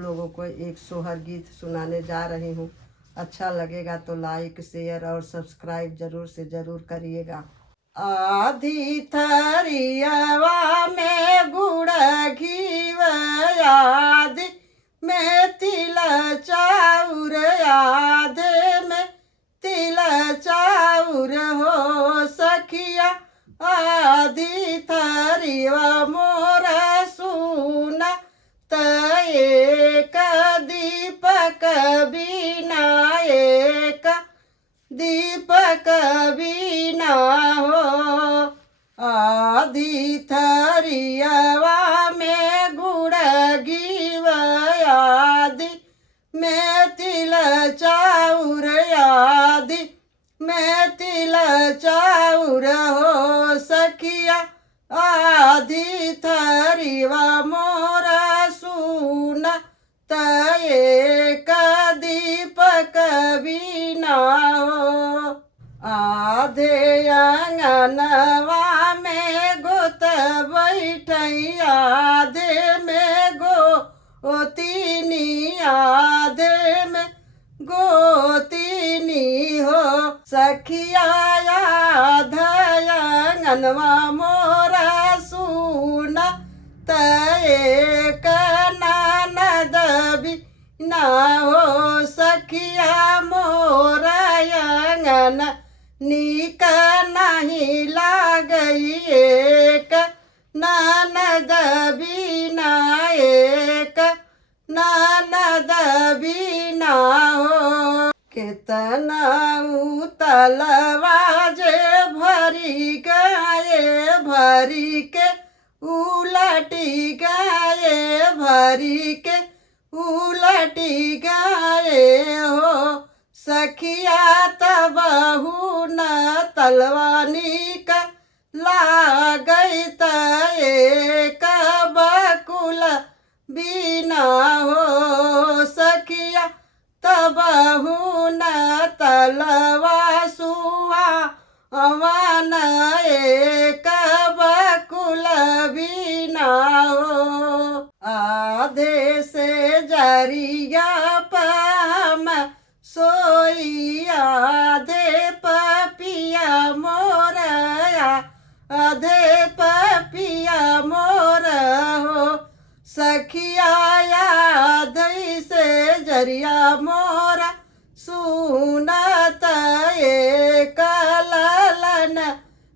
लोगों को एक सोहर गीत सुनाने जा रही हूँ। अच्छा लगेगा तो लाइक शेयर और सब्सक्राइब जरूर से जरूर करिएगा। आधी थरियवा में गुड़ घी आधी में तिल चाउर आधे में तिल चाउर हो सखिया आधी थरियवा मोर सुना त एक दीपक बिना एक दीपक बिना हो। आधी थरियवा में गुड़ घी आदि में तिल चाउर आदि में तिल चाउर हो सखिया आधी थरियवा मोरा सुना त एक दीपक बिना हो। आधे आंगनवा में गोत बैठई आधे में गोतिनी आधे में गोतिनी हो सखिया आधा आंगनवा मोरा सुना त एक ननद बिना हो सखिया मोरा आंगन नीक नहीं लागई एक ननद बिना एक ननद बिना हो। कितना उतलवा जे भरी गए भरी के उलटी गए भरी के उलटी गए हो सखिया तबहु न तलवानी का लागई त एक बकुल बिना हो सखिया तबहु न तलवा सुआ अवन एक बकुल बिना हो। आधे से जरिया पम सोई आधे पपिया मोरया आधे पपिया मोर हो सखिया आधे से जरिया मोरा सुनत एक ललन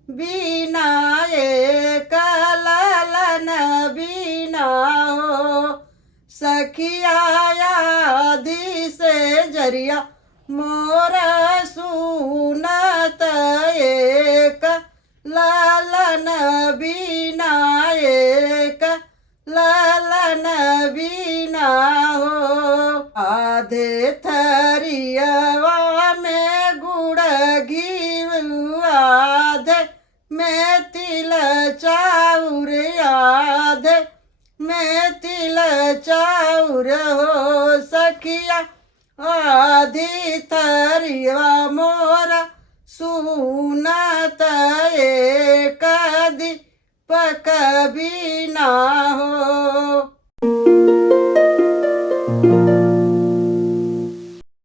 बिना एक ललन बिना हो सखिया आधी से जरिया मोरा सुनत एक ललन बिना एक ललन बिना हो। आधे थरियवा में गुड़ घी आधे में तिल चाउर आधे में तिल चाउर हो सखिया आधी थरियवा मोरा सुनत एक दीपक बिना हो।